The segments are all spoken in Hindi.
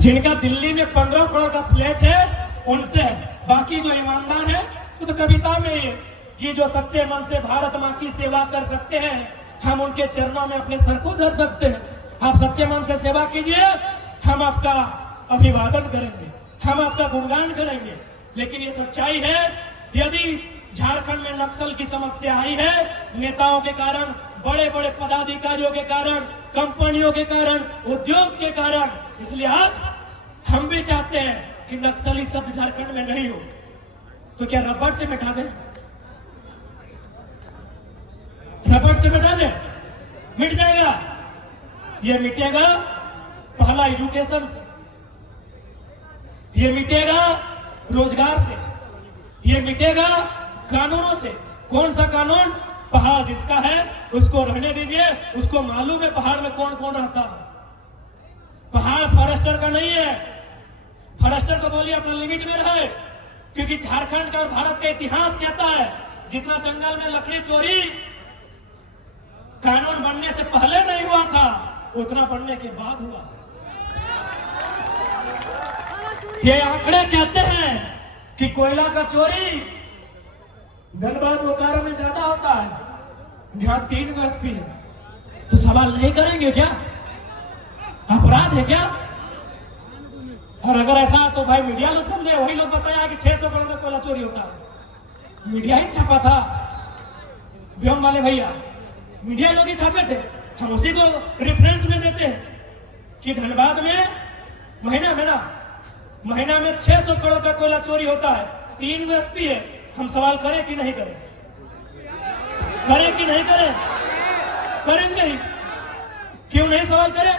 जिनका दिल्ली में 15 करोड़ का फ्लैट है उनसे है। बाकी जो ईमानदार है तो कविता में ये कि जो सच्चे मन से भारत माँ की सेवा कर सकते हैं, हम उनके चरणों में अपने सर को धर सकते हैं। आप सच्चे मन से सेवा कीजिए, हम आपका अभिवादन करेंगे, हम आपका गुणगान करेंगे। लेकिन ये सच्चाई है, यदि झारखंड में नक्सल की समस्या आई है नेताओं के कारण, बड़े बड़े पदाधिकारियों के कारण, कंपनियों के कारण, उद्योग के कारण, इसलिए आज हम भी चाहते हैं कि नक्सली शब्द झारखंड में नहीं हो। तो क्या रबड़ से मिटा दें? रबड़ से मिटा दें? मिट जाएगा। ये मिटेगा पहला एजुकेशन से, ये मिटेगा रोजगार से, ये मिटेगा कानूनों से। कौन सा कानून? पहाड़ जिसका है उसको रहने दीजिए, उसको मालूम है पहाड़ में कौन कौन रहता है। पहाड़ फॉरेस्टर का नहीं है, फॉरेस्टर को बोलिए अपना लिमिट में रहे, क्योंकि झारखंड का और भारत का इतिहास कहता है जितना जंगल में लकड़ी चोरी कानून बनने से पहले नहीं हुआ था, उतना बनने के बाद हुआ। ये आंकड़े कहते हैं कि कोयला का चोरी धनबाद बोकारो में ज्यादा होता है, जहां 3 एसपी है। तो सवाल नहीं करेंगे क्या? अपराध है क्या? और अगर ऐसा तो भाई मीडिया लोग समझे, वही लोग बताया कि 600 करोड़ का कोयला चोरी होता है। मीडिया ही छापा था, व्योम वाले भैया मीडिया लोग ही छापे थे। हम उसी को रेफरेंस में देते हैं कि धनबाद में महीना में 600 करोड़ का कोयला चोरी होता है, 3 एसपी है। हम सवाल करें कि नहीं करें? करें कि नहीं करें? करेंगे ही। क्यों नहीं सवाल करें?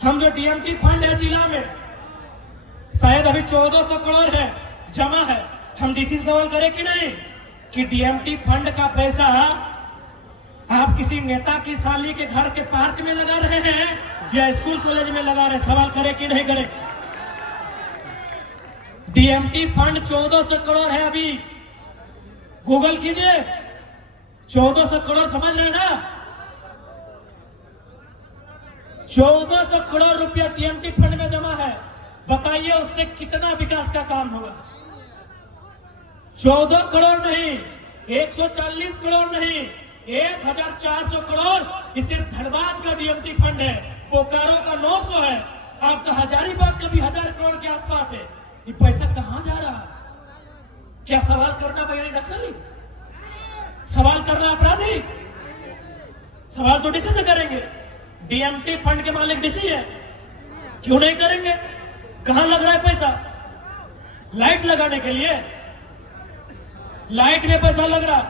हम जो डीएमटी फंड है जिला में शायद अभी 1400 करोड़ है जमा है, हम डीसी सवाल करें कि नहीं कि डीएमटी फंड का पैसा आप किसी नेता की साली के घर के पार्क में लगा रहे हैं या स्कूल कॉलेज में लगा रहे हैं? सवाल करें कि नहीं करें? डीएमटी फंड 1400 करोड़ है। अभी गूगल कीजिए, 1400 करोड़ समझ रहे हैं ना? 1400 करोड़ रुपया डीएमटी फंड में जमा है। बताइए उससे कितना विकास का काम होगा? 14 करोड़ नहीं, 140 करोड़ नहीं, 1400 करोड़ इसे धनबाद का डीएमटी फंड है, बोकारो का 900 है, आपका हजारीबाग का भी 1000 करोड़ के आसपास है। ये पैसा कहां जा रहा है? क्या सवाल करना भाई नक्सली? सवाल करना अपराधी? सवाल तो डीसी से करेंगे। डीएमटी फंड के मालिक डीसी है, क्यों नहीं करेंगे? कहां लग रहा है पैसा? लाइट लगाने के लिए लाइट में पैसा लग रहा।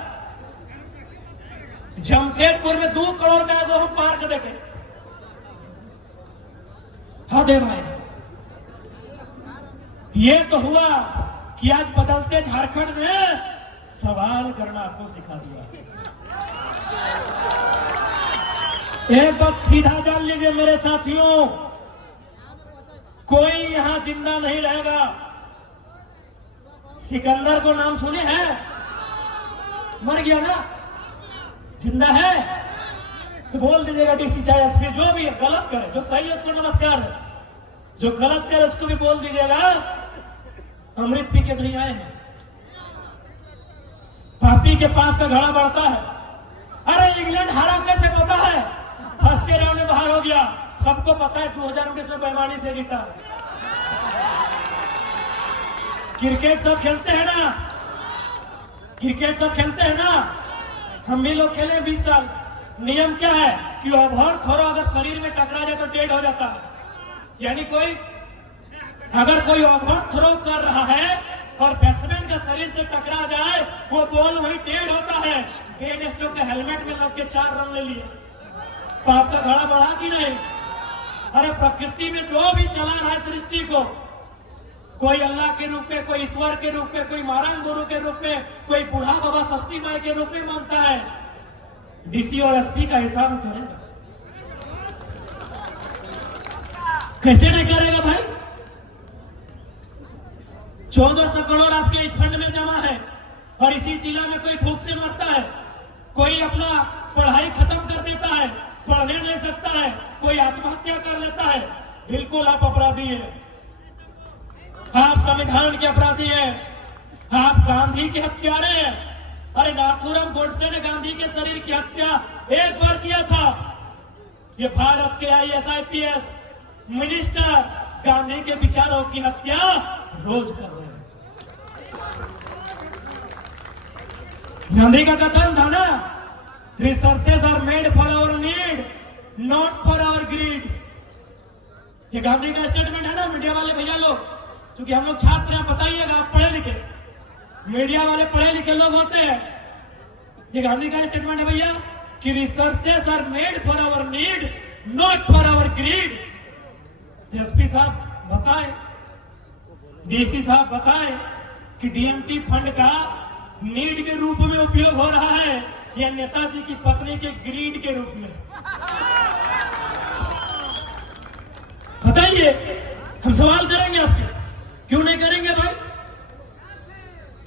जमशेदपुर में 2 करोड़ का है, वो हम पार्क देखे। हाँ दे भाई, ये तो हुआ कि आज बदलते झारखंड में सवाल करना आपको सिखा दिया। एक बात सीधा जान लीजिए मेरे साथियों, कोई यहां जिंदा नहीं रहेगा। सिकंदर को नाम सुने हैं? मर गया ना, जिंदा है तो बोल दीजिएगा डीसी चाहे एसपी जो भी गलत करे, जो सही है उसको नमस्कार है, जो गलत करे उसको भी बोल दीजिएगा अमृत पी के नहीं आए हैं। पापी के पाप का घड़ा बढ़ता है। अरे इंग्लैंड हारा कैसे पता है? फर्स्ट राउंड में बाहर हो गया, सबको पता है 2019 में बेईमानी से जीता। क्रिकेट सब खेलते हैं ना, क्रिकेट सब खेलते हैं ना, हम भी लोग खेले 20 साल। नियम क्या है कि ओवर थ्रो अगर शरीर में टकरा जाए तो डेड हो जाता है। यानी अगर कोई ओवर थ्रो कर रहा है और बैट्समैन का शरीर से टकरा जाए, वो बॉल वही डेड होता है। बेन स्टोक के हेलमेट में लग के 4 रन ले लिए। पाप का घड़ा बढ़ा कि नहीं? अरे प्रकृति में जो भी चला रहा है सृष्टि को, कोई अल्लाह के रूप में, कोई ईश्वर के रूप में, कोई महाराज गुरु के रूप में, कोई बूढ़ा बाबा षष्ठी माई के रूप में मानता है। डीसी और एसपी का हिसाब करेगा? कैसे नहीं करेगा भाई? 1400 करोड़ आपके एक फंड में जमा है और इसी जिला में कोई भूख से मरता है, कोई अपना पढ़ाई खत्म कर देता है, पढ़ने नहीं सकता है, कोई आत्महत्या कर लेता है, बिल्कुल आप अपराधी हैं। आप संविधान के अपराधी हैं, आप गांधी के हत्यारे हैं। अरे नाथूराम गोडसे ने गांधी के शरीर की हत्या एक बार किया था। ये भारत के IAS IPS मिनिस्टर गांधी के विचारों की हत्या रोज कर रहे हैं। गांधी का कथन था ना, resources are made for our need, not for our greed. ये गांधी का स्टेटमेंट है ना। मीडिया वाले भैया लोग, क्योंकि हम लोग छात्र हैं, बताइएगा, आप पढ़े लिखे, मीडिया वाले पढ़े लिखे लोग होते हैं। ये गांधी का स्टेटमेंट है भैया कि resources are made for our need, not for our greed. SP साहब बताएं, डीसी साहब बताएं कि DMT फंड का नीड के रूप में उपयोग हो रहा है या नेताजी की पत्नी के ग्रीड के रूप में? बताइए, हम सवाल करेंगे आपसे। क्यों नहीं करेंगे भाई?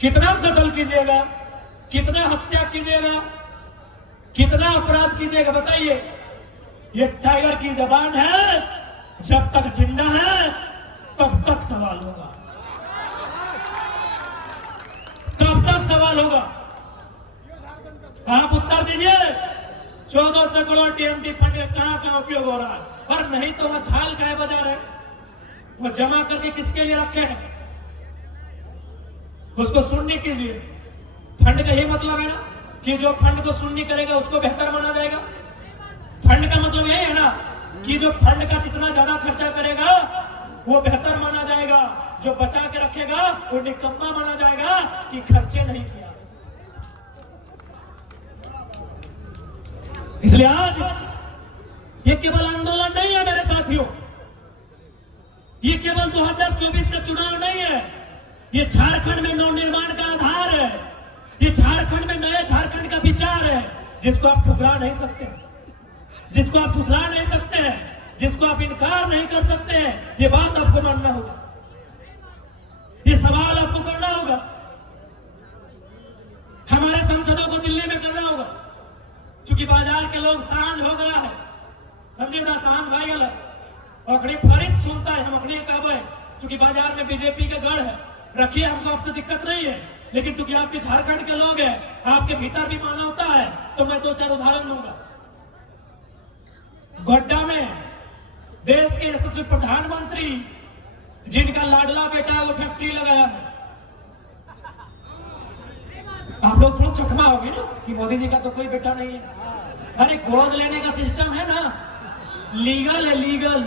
कितना कत्ल कीजिएगा, कितना हत्या कीजिएगा, कितना अपराध कीजिएगा? बताइए। ये टाइगर की जबान है, जब तक जिंदा है तब तक सवाल होगा, तब तक सवाल होगा। आप उत्तर दीजिए। 1400 करोड़ TMT फंड कहां उपयोग हो रहा है? और नहीं तो वह झाल का बाजार है, वो जमा करके किसके लिए रखे हैं? उसको सुन्नी कीजिए। फंड का यही मतलब है ना कि जो फंड को सुन्नी करेगा उसको बेहतर माना जाएगा। फंड का मतलब यही है ना कि जो फंड का जितना ज्यादा खर्चा करेगा वो बेहतर माना जाएगा, जो बचा के रखेगा वो निकम्मा माना जाएगा कि खर्चे नहीं किया। इसलिए आज ये केवल आंदोलन नहीं है मेरे साथियों, ये केवल 2024 का चुनाव नहीं है, ये झारखंड में नवनिर्माण का आधार है, ये झारखंड में नए झारखंड का विचार है, जिसको आप ठुकरा नहीं सकते, जिसको आप झुकला नहीं सकते हैं, जिसको आप इनकार नहीं कर सकते हैं। ये बात आपको मानना होगा, ये सवाल आपको करना होगा, हमारे सांसदों को दिल्ली में करना होगा। क्योंकि बाजार के लोग सांझ हो गया है, समझे ना, सांझ भाई गलत अखड़ी फरित सुनता है, हम अखड़ी कहब है। क्योंकि बाजार में बीजेपी का गढ़ है, रखिए, हमको आपसे दिक्कत नहीं है। लेकिन चूंकि आपके झारखंड के लोग हैं, आपके भीतर भी मानवता है, तो मैं 2-4 उदाहरण दूंगा। गोड्डा में देश के यशस्वी प्रधानमंत्री जिनका लाडला बेटा वो फैक्ट्री लगाया है। आप लोग थोड़ा चकमा होगे ना कि मोदी जी का तो कोई बेटा नहीं है। अरे गोद लेने का सिस्टम है ना, लीगल है, लीगल।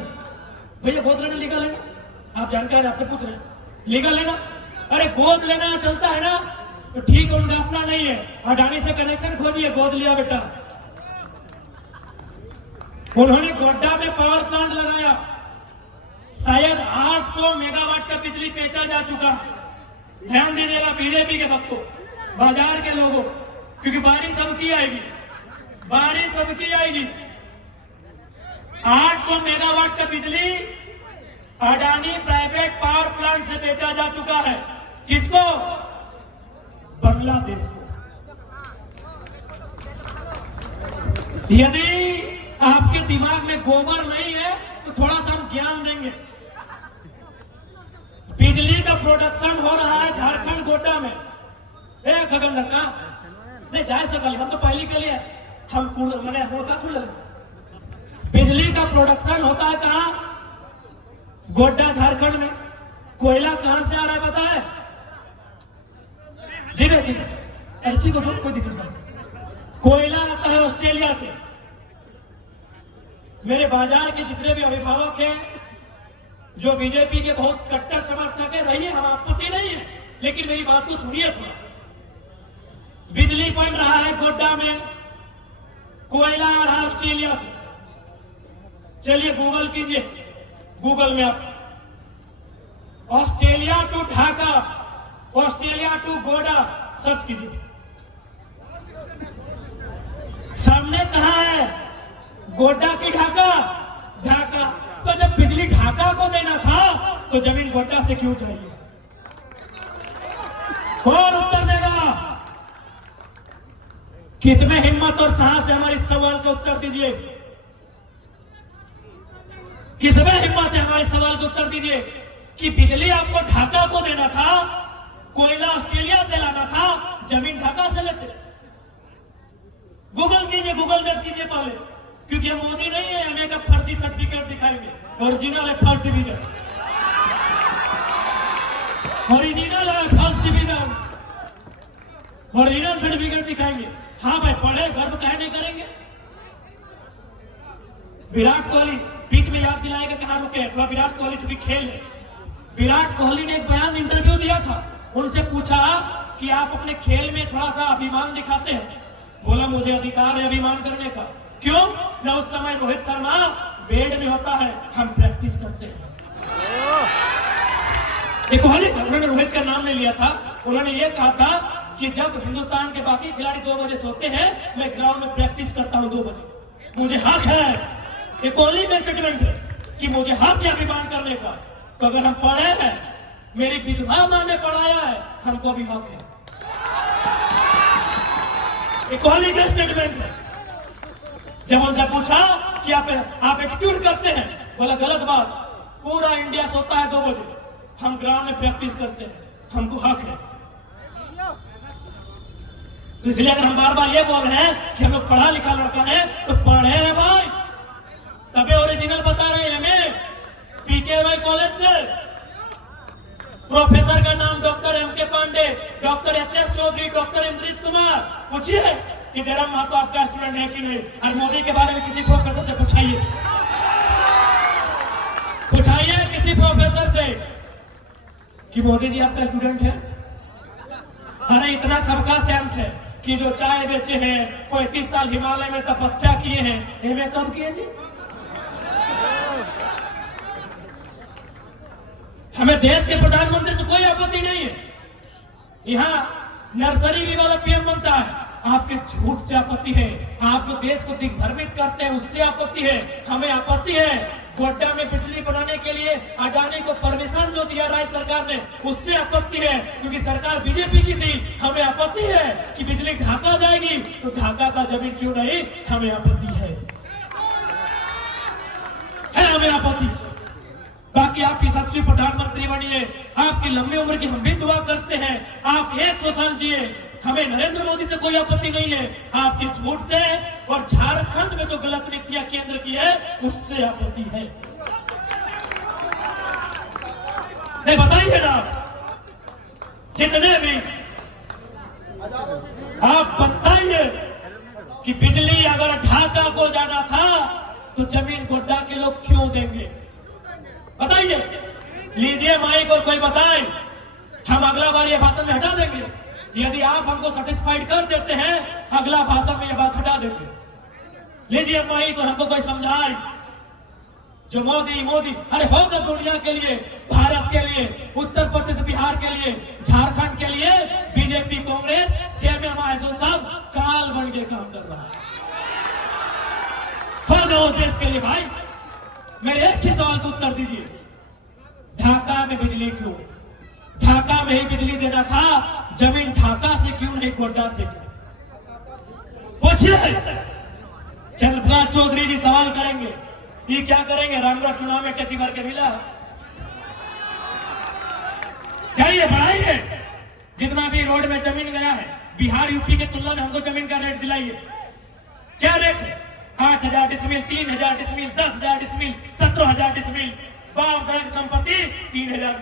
भैया गोद लेना लीगल है ना? आप जानकार, आपसे पूछ रहे हैं, लीगल है ना? अरे गोद लेना चलता है ना, तो ठीक है, उनका अपना नहीं है, अडानी से कनेक्शन खोजिए, गोद लिया बेटा। उन्होंने गोड्डा में पावर प्लांट लगाया, शायद 800 मेगावाट का बिजली बेचा जा चुका। ध्यान दीजिएगा बीजेपी के भक्तों, बाजार के लोगों, क्योंकि बारिश सबकी आएगी, बारिश सबकी आएगी। 800 मेगावाट का बिजली अडानी प्राइवेट पावर प्लांट से बेचा जा चुका है। किसको? बांग्लादेश को। यदि आपके दिमाग में गोबर नहीं है तो थोड़ा सा हम ज्ञान देंगे। बिजली का प्रोडक्शन हो रहा है झारखंड गोड्डा में। खगन लड़का नहीं जा सकल, हम तो पहले के लिए हम मैंने होता खुल बिजली का प्रोडक्शन होता है कहां? गोड्डा झारखंड में। कोयला कहां से आ रहा है पता है? जी देखिए, अच्छी को कोई दिक्कत नहीं, कोयला आता है ऑस्ट्रेलिया से। मेरे बाजार के जितने भी अभिभावक हैं, जो बीजेपी के बहुत कट्टर समर्थक है, रहिए, हम आपत्ति नहीं है, लेकिन मेरी बात को सुनिए थोड़ा। बिजली बन रहा है गोड्डा में, कोयला आ रहा है ऑस्ट्रेलिया से। चलिए गूगल कीजिए, गूगल में आप Australia to Dhaka, Australia to Godda search कीजिए। सामने कहां है? गोड्डा की ढाका? ढाका। तो जब बिजली ढाका को देना था तो जमीन गोड्डा से क्यों चाहिए? कौन उत्तर देगा? किसमें हिम्मत और साहस है? हमारे इस सवाल का उत्तर दीजिए। किसमें हिम्मत है हमारे सवाल को उत्तर दीजिए कि बिजली आपको ढाका को देना था, कोयला ऑस्ट्रेलिया से लाना था, जमीन ढाका से लेते। गूगल कीजिए, गूगल मैप कीजिए पहले, क्योंकि हम मोदी नहीं है हमें का फर्जी सर्टिफिकेट दिखाएंगे। ओरिजिनल है फर्स्ट डिवीजन, ओरिजिनल है फर्स्ट डिवीजन, ओरिजिनल सर्टिफिकेट दिखाएंगे। हाँ भाई पढ़े, गर्व काहे नहीं करेंगे। विराट कोहली बीच में याद दिलाएगा कहां रुके, थोड़ा विराट कोहली चूंकि खेल है। विराट कोहली ने एक बयान इंटरव्यू दिया था, उनसे पूछा कि आप अपने खेल में थोड़ा सा अभिमान दिखाते हैं। बोला मुझे अधिकार है अभिमान करने का। क्यों ना, उस समय रोहित शर्मा बेड में होता है, हम प्रैक्टिस करते हैं। कोहली उन्होंने रोहित का नाम नहीं लिया था, उन्होंने ये कहा था कि जब हिंदुस्तान के बाकी खिलाड़ी 2 बजे सोते हैं, मैं ग्राउंड में प्रैक्टिस करता हूं 2 बजे। मुझे हक है, ये कोहली में स्टेटमेंट है कि मुझे हक है अभिमान करने का। तो अगर हम पढ़े हैं, मेरी विधवा मां ने पढ़ाया है, हमको भी हक है। ये कोहली का स्टेटमेंट है। जब उनसे पूछा कि आप एटीट्यूड करते हैं, बोला गलत बात, पूरा इंडिया सोता है 2 बजे, हम ग्राउंड में प्रैक्टिस करते हैं, हमको हक है। तो इसलिए अगर हम बार बार ये बोल रहे हैं कि हम लोग पढ़ा लिखा लड़का है, तो पढ़े हैं भाई, तभी ओरिजिनल बता रहे हैं हमें। पीकेवाई कॉलेज से प्रोफेसर का नाम doctor M K. Pandey, doctor H S. Chaudhary, doctor Indrit Kumar. पूछिए कि जरा महतो आपका स्टूडेंट है कि नहीं, और मोदी के बारे में किसी प्रोफेसर से पूछाइए, पूछाइए किसी प्रोफेसर से कि मोदी जी आपका स्टूडेंट है। अरे इतना सबका सेंस है कि जो चाय बेचे हैं, 35 साल हिमालय में तपस्या किए हैं, एमए कब किए जी? हमें देश के प्रधानमंत्री से कोई आपत्ति नहीं है, यहाँ नर्सरी भी वाला पीएम बनता है, आपके झूठ से आपत्ति है। आप जो देश को दिग्भ्रमित करते हैं उससे आपत्ति है। हमें आपत्ति है गोड्डा में बिजली बनाने के लिए अडानी को परमिशन जो दिया राज्य सरकार ने, उससे आपत्ति है, क्योंकि सरकार बीजेपी की थी। हमें आपत्ति है कि बिजली ढाका जाएगी, तो ढाका का जमीन क्यों नहीं, हमें आपत्ति है हमें आपत्ति। बाकी आप यशस्वी प्रधानमंत्री बनिए, आपकी लंबी उम्र की हम भी दुआ करते हैं, आप 100 साल जिए, हमें नरेंद्र मोदी से कोई आपत्ति नहीं है। आपके झूठ से और झारखंड में जो गलत नीतियां केंद्र की है, उससे आपत्ति है। नहीं बताइए ना, जितने भी आप बताइए कि बिजली अगर ढाका को जाना था तो जमीन गोड्डा के लोग क्यों देंगे, बताइए। लीजिए माइक और कोई बताए, हम अगला बार ये भाषण में हटा देंगे। यदि आप हमको सेटिस्फाइड कर देते हैं, अगला भाषण में ये बात हटा देंगे। लीजिए माइक और हमको कोई समझाए। जो मोदी मोदी अरे होगा दुनिया के लिए, भारत के लिए, उत्तर प्रदेश बिहार के लिए, झारखंड के लिए बीजेपी कांग्रेस चेयरमैन महाजन साहब काल बन के काम कर रहा है। होगा वो देश के लिए भाई। मेरे एक ही सवाल का उत्तर दीजिए, ढाका में बिजली क्यों? ढाका में ही बिजली देना था, जमीन ढाका से क्यों नहीं गोड्डा से? पूछिए। चंद्रप्रकाश चौधरी जी सवाल करेंगे, ये क्या करेंगे? रामगढ़ चुनाव में टची भर के मिला, जाइए बढ़ाइए। जितना भी रोड में जमीन गया है, बिहार यूपी के तुलना में हमको जमीन का रेट दिलाइए। क्या रेट है? 8,000 डिसमिल, 3,000 डिसमिल, 10,000 डिसमिल, 17,000 डिसमिल, बाप दादा की संपत्ति 3,000।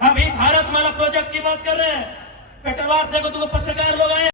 अभी भारत माला प्रोजेक्ट की बात कर रहे हैं, पेटरवार से को पत्रकार लोग आए।